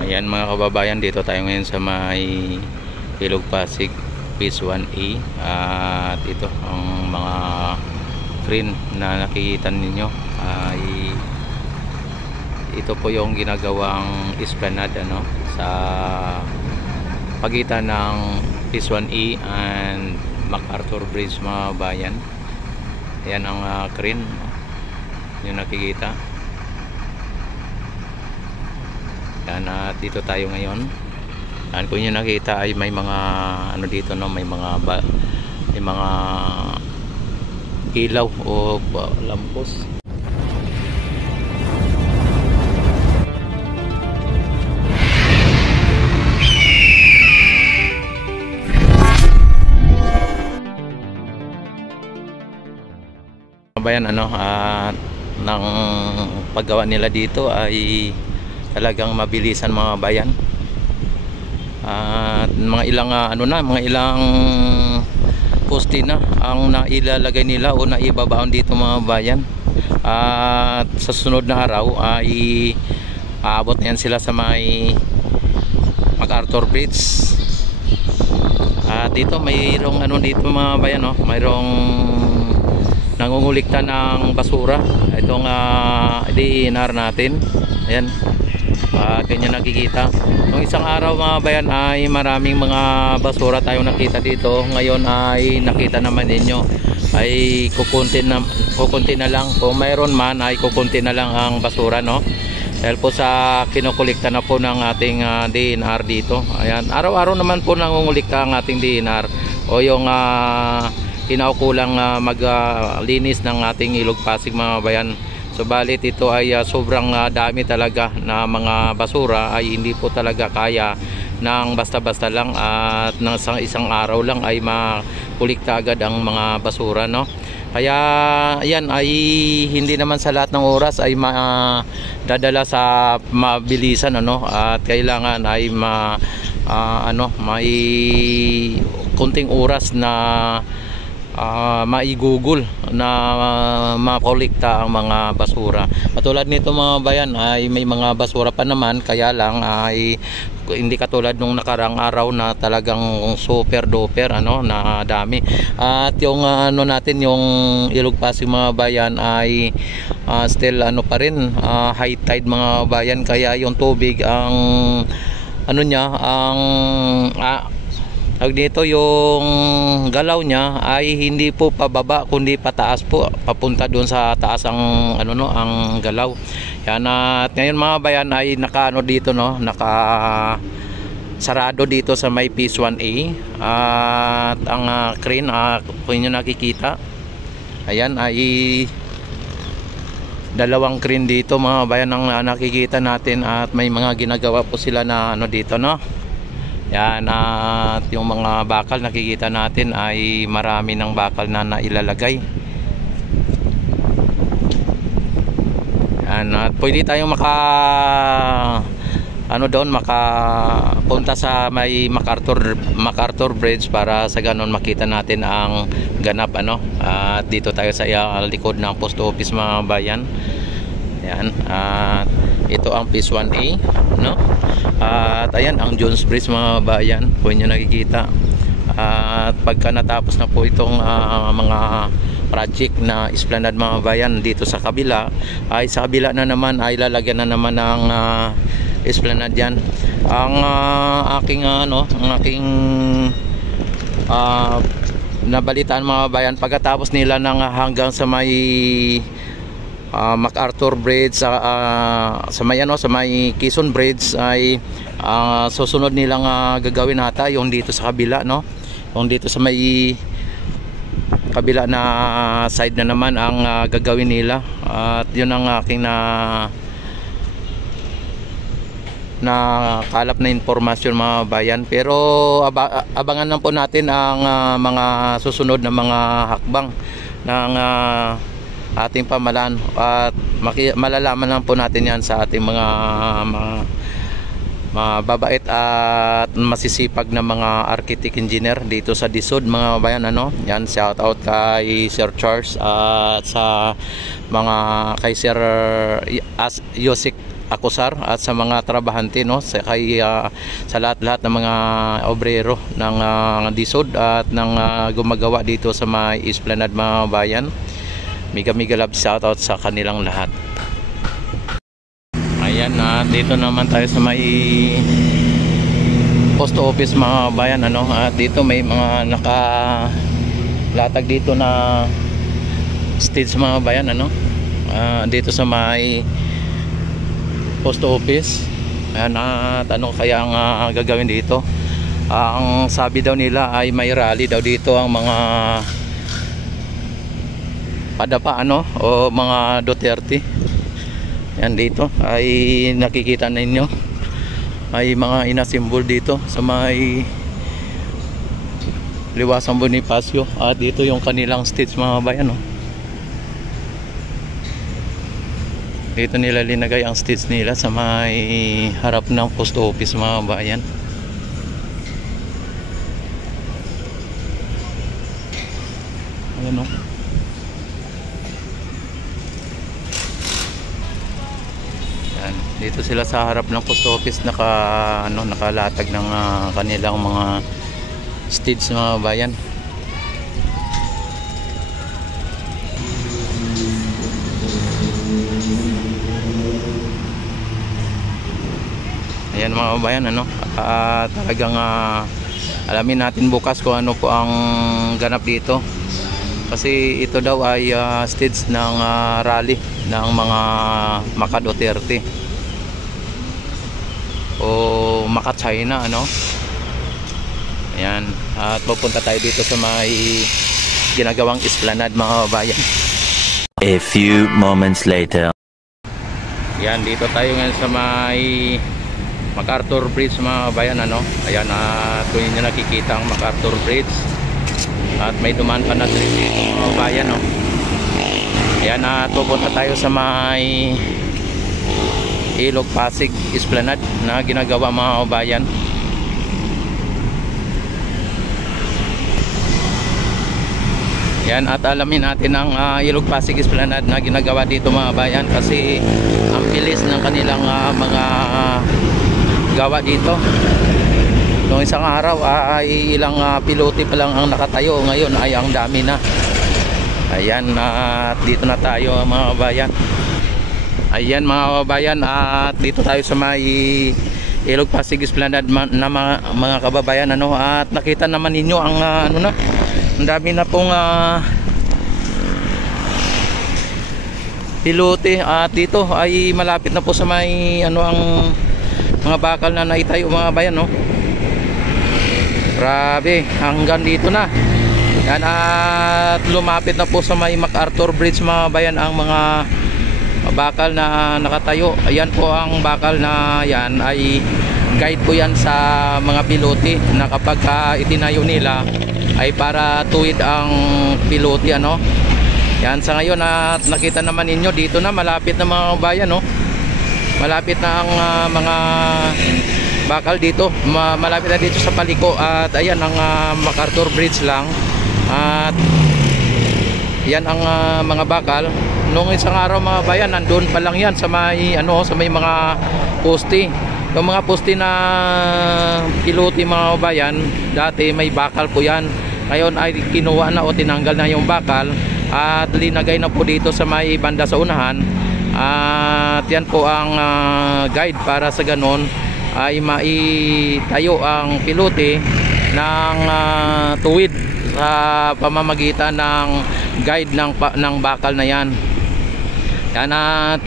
Ayan mga kababayan, dito tayo ngayon sa may Ilog Pasig Phase 1A. At ito ang mga crane na nakikita ninyo ay ito po yung ginagawang esplanade sa pagitan ng Phase 1A and MacArthur Bridge mga bayan. Ayan ang crane yung nakikita. Yan, at dito tayo ngayon. Yan, kung nyo nakita ay may mga dito may mga ilaw o lampos. Bayan ng paggawa nila dito ay talagang mabilisan mga bayan. At mga ilang mga ilang poste na ang nailalagay nila o naibabaon dito mga bayan. At sa sunod na araw ay aabot na yan sila sa may MacArthur Bridge. At dito mayroong dito mga bayan, mayroong nangungulikta ng basura. Itong DNR natin. Ayan. Ganyan nakikita. Nung isang araw mga bayan ay maraming mga basura tayong nakita dito. Ngayon ay nakita naman ninyo ay kukunti na lang. Kung mayroon man ay kukunti na lang ang basura, dahil po sa kinukulikta na po ng ating DNR dito. Ayan. Araw-araw naman po nangungulikta ang ating DNR o yung kinaukulang maglinis ng ating Ilog Pasig mga bayan. Subalit ito ay sobrang dami talaga na mga basura, ay hindi po talaga kaya ng basta-basta lang at ng isang araw lang ay makulikta agad ang mga basura, Kaya ayan ay hindi naman sa lahat ng oras ay dadala sa mabilisan, at kailangan ay may kunting oras na maigugol na makolekta ang mga basura. Katulad nito mga bayan ay may mga basura pa naman, kaya lang ay hindi katulad nung nakarang araw na talagang super duper na dami. At yung natin yung Ilog Pasig mga bayan ay still pa rin high tide mga bayan, kaya yung tubig ang dito yung galaw niya ay hindi po pababa kundi pataas po, papunta doon sa taas ang ang galaw. Yan, at ngayon mga bayan ay dito naka sarado dito sa may Phase 1A. At ang crane kung inyo nakikita, ayan ay dalawang crane dito mga bayan ang nakikita natin, at may mga ginagawa po sila na dito, Yan, at yung mga bakal nakikita natin ay marami ng bakal na nailalagay. Yan, at pwede tayong makapunta sa may MacArthur Bridge para sa ganon makita natin ang ganap, at dito tayo sa likod ng post office mga bayan. Yan, at ito ang Phase 1A, At ayan ang Jones Bridge mga bayan, kung nyo nakikita. At pagka natapos na po itong mga project na esplanade mga bayan dito sa kabila, ay sa kabila na naman ay lalagyan na naman ng esplanade yan. Ang aking nabalitaan mga bayan, pagkatapos nila ng hanggang sa may MacArthur Bridge sa may Quezon Bridge ay susunod nilang gagawin nata yung dito sa kabila, yung dito sa may kabila na side na naman ang gagawin nila. At yun ang aking na kalap na informasyon mga bayan. Pero abangan lang po natin ang mga susunod na mga hakbang ng ating pamalaan, at malalaman lang po natin yan sa ating mga mababait at masisipag na mga architect engineer dito sa Disod mga bayan. Yan, shout out kay Sir Charles at sa mga kay Sir Yosik Akusar at sa mga trabahante, sa lahat-lahat ng mga obrero ng Disod at ng gumagawa dito sa may Esplanade mga bayan. Mega love shout out sa kanilang lahat. Ayan, dito naman tayo sa may post office mga bayan. At dito may mga nakalatag dito na stage mga bayan. Dito sa may post office. Ayan, at ano kaya ang gagawin dito? Ang sabi daw nila ay may rally daw dito ang mga padapa o mga Duterte. Yan, dito ay nakikita ninyo ay mga inasimbol dito sa may Liwasang Bonifacio, at dito yung kanilang stage mga bayan. Dito nila linagay ang stage nila sa may harap ng post office mga bayan. Ayan, Yan, dito sila sa harap ng post office nakalatag ng kanilang mga stage mga bayan. Ayan mga bayan, talagang alamin natin bukas kung ano po ang ganap dito, kasi ito daw ay stage ng rally ng mga Maka Duterte o Maka China. Ayan, at pupunta tayo dito sa may ginagawang Esplanade mga bayan. A few moments later. Yan, dito tayo ngayon sa may MacArthur Bridge mga bayan. Ayan, kung inyo nakikita ang MacArthur Bridge, at may dumaan pa na dito mga bayan. Ayan, pupunta tayo sa may Ilog Pasig Esplanade na ginagawa mga bayan. Yan, at alamin natin ang Ilog Pasig Esplanade na ginagawa dito mga bayan, kasi ang bilis ng kanilang mga gawa dito. Noong isang araw ay ilang pilote pa lang ang nakatayo, ngayon ay ang dami na. Ayan, at dito na tayo mga bayan. Ayan mga kababayan, at dito tayo sa may Ilog Pasig Esplanade na mga kababayan. At nakita naman ninyo ang ang dami na pong pilote, at dito ay malapit na po sa may ang mga bakal na naitayo mga bayan. Grabe, hanggang dito na. Yan, at lumapit na po sa may MacArthur Bridge mga bayan ang mga bakal na nakatayo. Ayan po ang bakal na yan ay guide po yan sa mga pilote na kapag itinayo nila ay para tuwid ang pilote. Yan, sa ngayon at nakita naman ninyo dito na malapit na mga bayan. Malapit na ang mga bakal dito, malapit na dito sa paliko. At ayan ang MacArthur Bridge lang, at yan ang mga bakal. Noong isang araw mga bayan, nandun pa lang yan sa may sa may mga poste. Yung mga poste na pilote mga bayan, dati may bakal po yan. Ngayon ay kinuha na o tinanggal na yung bakal at linagay na po dito sa may banda sa unahan. At yan po ang guide para sa ganon ay maitayo ang pilote ng tuwid sa pamamagitan ng guide ng bakal na yan. Yan, at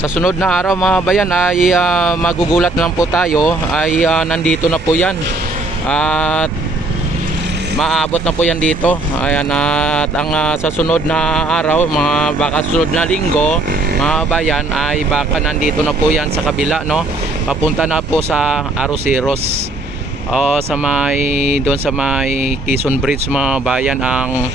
sa sunod na araw mga bayan ay magugulat na lang po tayo ay nandito na po yan at maabot na po yan dito. Ayan, at ang sa sunod na araw, baka sunod na linggo mga bayan, ay baka nandito na po yan sa kabila, papunta na po sa Arroceros o sa may doon sa may Quezon Bridge mga bayan ang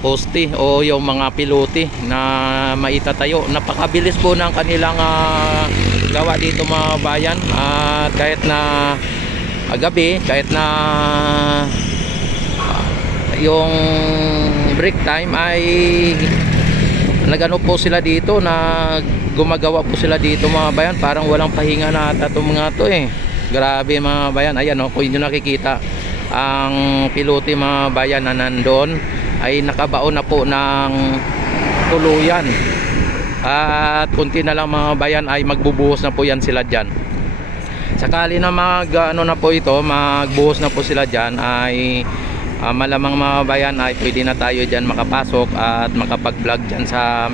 poste o yung mga pilote na maitatayo. Napakabilis po ng kanilang gawa dito mga bayan. At kahit na gabi, kahit na yung break time ay nagano po sila dito, na gumagawa po sila dito mga bayan. Parang walang pahinga na ata itong mga to eh. Grabe mga bayan. Ayan o, kung inyo nakikita ang pilote mga bayan na nandoon ay nakabaon na po ng tuluyan. At kunti na lang mga bayan ay magbubuhos na po yan sila dyan. Sakali na ano na po ito, magbuhos na po sila dyan, ay malamang mga bayan ay pwede na tayo dyan makapasok at makapag-vlog dyan sa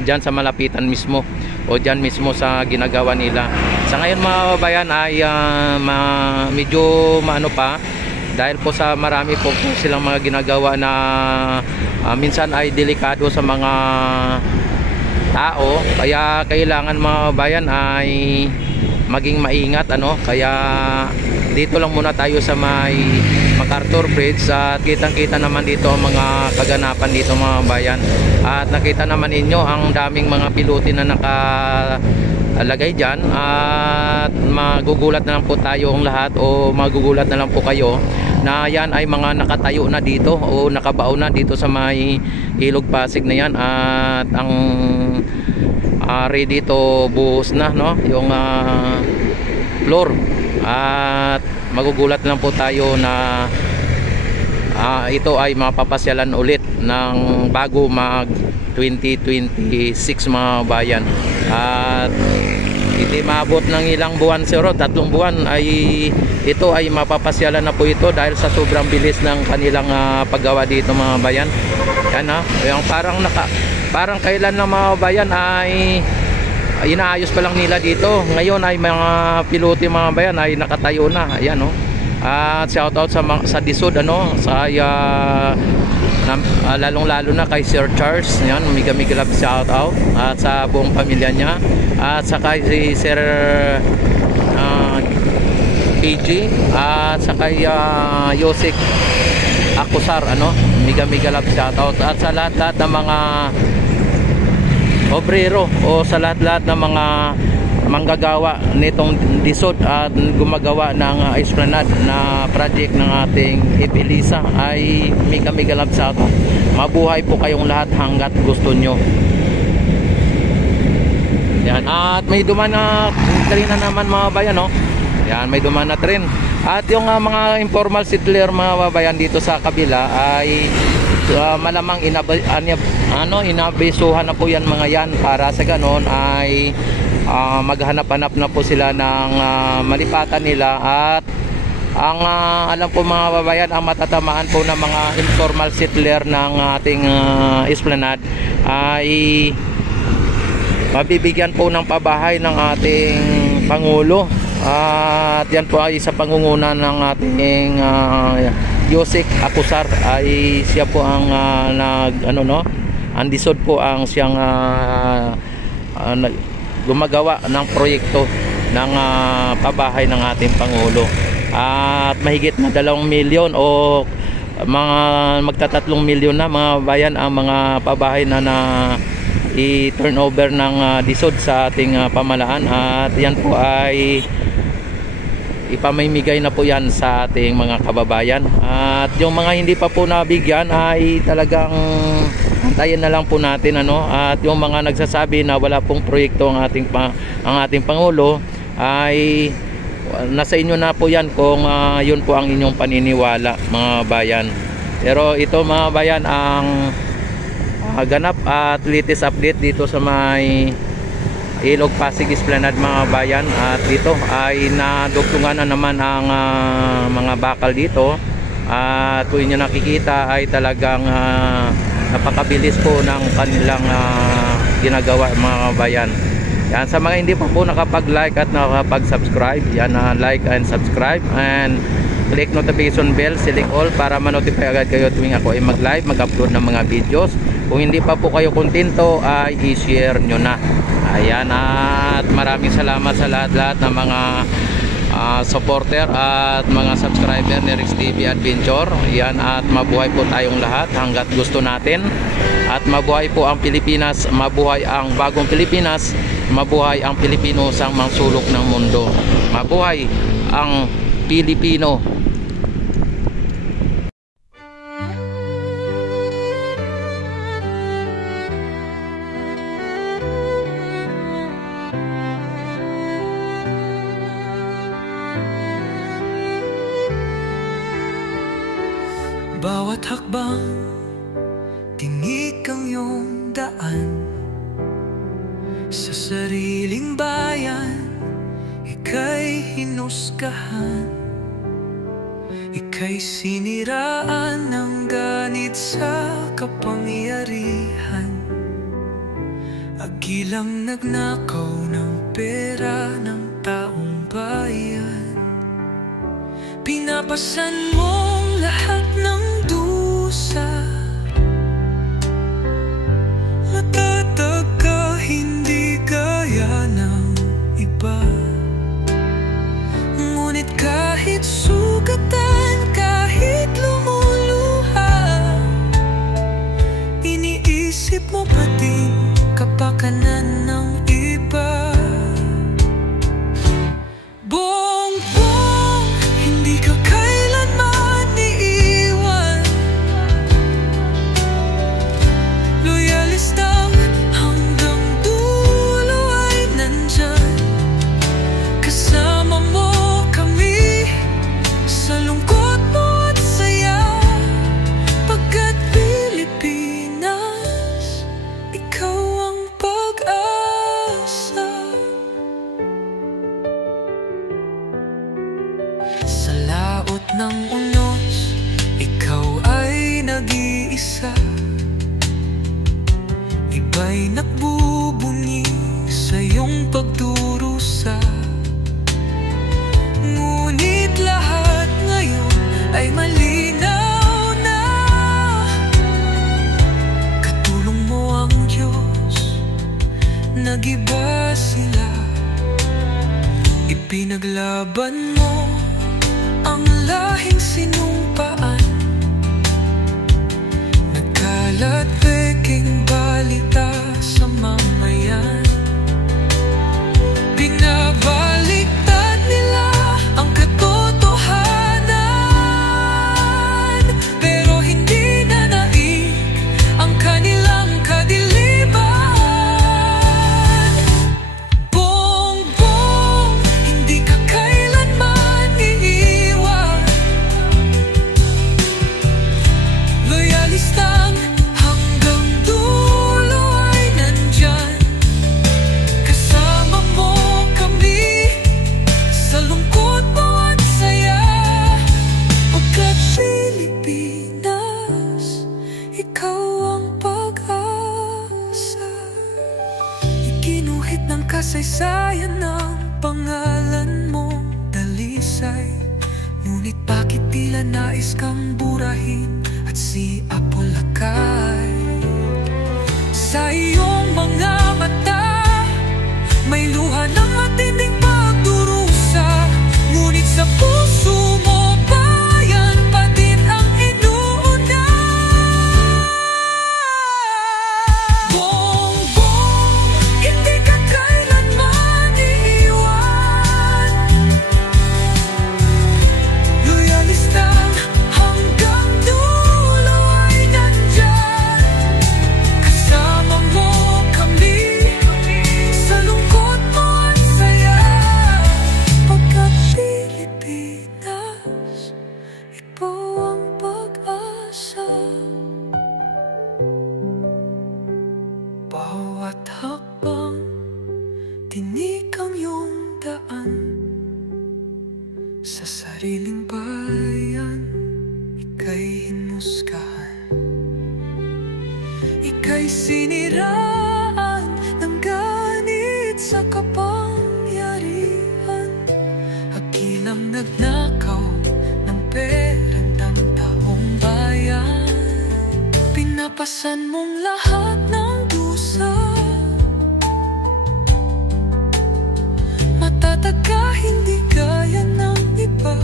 dyan sa malapitan mismo, o dyan mismo sa ginagawa nila. Sa ngayon mga bayan ay medyo maano pa, dahil po sa marami po silang mga ginagawa na minsan ay delikado sa mga tao, kaya kailangan mga bayan ay maging maingat ano. Kaya dito lang muna tayo sa may MacArthur Bridge, at kitang-kita naman dito ang mga kaganapan dito mga bayan. At nakita naman ninyo ang daming mga pilote na nakalagay dyan, at magugulat na lang po tayong lahat, o magugulat na lang po kayo na yan ay mga nakatayo na dito o nakabao na dito sa may Ilog Pasig na yan. At ang ready to buhos na no, yung floor. At magugulat lang po tayo na ito ay mapapasyalan ulit ng bago mag 2026 mga bayan. At hindi maabot ng ilang buwan, siguro 3 buwan ay ito ay mapapasyalan na po ito, dahil sa sobrang bilis ng kanilang paggawa dito mga bayan. Yan yung parang kailan na mga bayan ay inaayos pa lang nila dito. Ngayon ay mga pilote mga bayan ay nakatayo na. Ayan at shout out sa Disod sa lalong-lalo na kay Sir Charles. Yan, mega love shout out, at sa buong pamilya niya, at sa kay Sir PG, at sa kay Yosik Akusar mega love shout out, at sa lahat ng mga obrero o sa lahat ng mga manggagawa nitong Disod at gumagawa ng Esplanade na project ng ating Ipilisa, ay mega love shout out. Mabuhay po kayong lahat hanggat gusto nyo. Yan, at may duman na train na naman mga bayan Yan, may duman na train. At yung mga informal settler mga bayan dito sa kabila ay malamang inabisuhan na po yan mga yan, para sa ganon ay maghanap-hanap na po sila ng malipatan nila. At ang alam po mga babayan, ang matatamaan po ng mga informal settler ng ating Esplanade ay mabibigyan po ng pabahay ng ating Pangulo. At yan po ay sa pangunguna ng ating Yosik Akusar, ay siya po ang ang Disod po ang siyang gumagawa ng proyekto ng pabahay ng ating Pangulo. At mahigit na 2 milyon o mga magta-3 milyon na mga bayan ang mga pabahay na i-turnover ng Disod sa ating pamalaan. At yan po ay ipamimigay na po yan sa ating mga kababayan. At yung mga hindi pa po nabigyan ay talagang antayin na lang po natin At yung mga nagsasabi na wala pong proyekto ang ating Pangulo, ay nasa inyo na po yan kung yun po ang inyong paniniwala mga bayan. Pero ito mga bayan ang ganap at latest update dito sa may Ilog Pasig Esplanade mga bayan. At dito ay nadugtungan na naman ang mga bakal dito. At kung inyo nakikita ay talagang napakabilis po ng kanilang ginagawa mga bayan. Yan, sa mga hindi pa po nakapag-like at nakapag-subscribe, yan, like and subscribe and click notification bell, select all para ma-notify agad kayo tuwing ako ay mag-live, mag-upload ng mga videos. Kung hindi pa po kayo kontento ay i-share nyo na. Ayan, at maraming salamat sa lahat-lahat ng mga supporter at mga subscriber ni Rex TV Adventure. Yan, at mabuhay po tayong lahat hanggat gusto natin. At mabuhay po ang Pilipinas, mabuhay ang bagong Pilipinas. mabuhay ang Pilipino sa mga sulok ng mundo. Mabuhay ang Pilipino. Bawat hakbang, tinik ang iyong daan. Sa sariling bayan, ika'y hinusgahan. Ika'y siniraan ng ganit sa kapangyarihan. Agilang nagnakaw ng pera ng taong bayan. Pinapasan mong lahat ng dusa. Matatag ka, hindi gaya ng iba. Ngunit kahit sugatan, kahit lumuluha, iniisip mo pa din kapakanan ng iba. Bongbong, hindi ka kailanman iiwan. Loyalista hanggang dulo ay nandyan. Kasama mo kami sa lungkot mo at saya. Pagkat Pilipinas, ikaw ang pag-asa. Sa laot ng unos, ikaw ay nag-iisa. Iba'y nagbubunyi sa iyong pagdurusa. Ngunit lahat ngayon ay malinaw na. Katulong mo ang Diyos, nag-iba sila. Ipinaglaban mo ang lahing sinumpaan. Nagkalat peking balita sa mamayan. Binabaliktad nila ang katotohanan, pero hindi na naig ang kanilang kadiliman. Bongbong, hindi ka kailanman iiwan. Loyalistang hanggang dulo ay nandyan. Kasama mo kami sa lungkot mo at saya. Pagkat Pilipinas, ikaw ang pag-asa. Iginuhit ng kasaysayan ng pangalan mo, dalisay. Ngunit bakit tila nais kang burahin at siapolakay? Sa iyong mga mata, may luha ng matinding pagdurusa. Ngunit sa puso mo, bayan pa din ang inuuna. Bongbong, hindi ka kailanman iiwan. Loyalista hanggang dulo ay nandyan. Kasama mo kami sa lungkot mo at saya. Pagkat Pilipinas, ikaw ang pag-asa. Bawat hakbang, tinik ang iyong daan. Sa sariling bayan, ika'y hinusgahan. Ika'y siniraan ng ganit sa kapangyarihan. Agilang nagnakaw ng pera ng taong bayan. Pinapasan mong lahat ng dusa. Matatag ka, hindi gaya ng iba.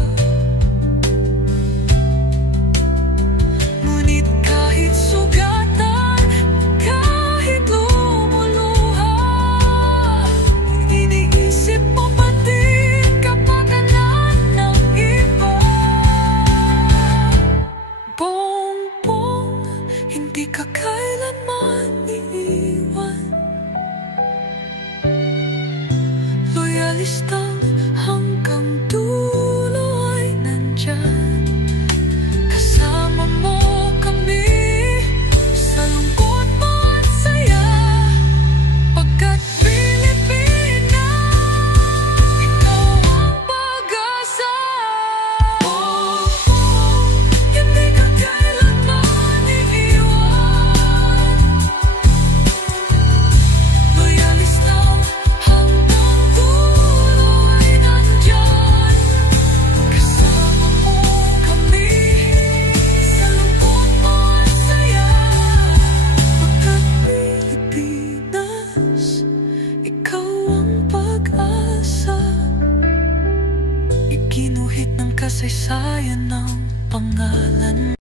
Ngunit kahit sugatan, kahit lumuluha, listang hanggang dulo ay nandyan. Kasama mo kami sa lungkot mo at saya, pagkat Pilipinas, ikaw ang pag-asa. Oh, hindi ka kailanman iiwan. Loyalista hanggang dulo ay nandyan. Kasama mo kami sa lungkot mo at saya, pagkat Pilipinas, ikaw ang pag-asa. Iginuhit ng kasaysayan ng pangalan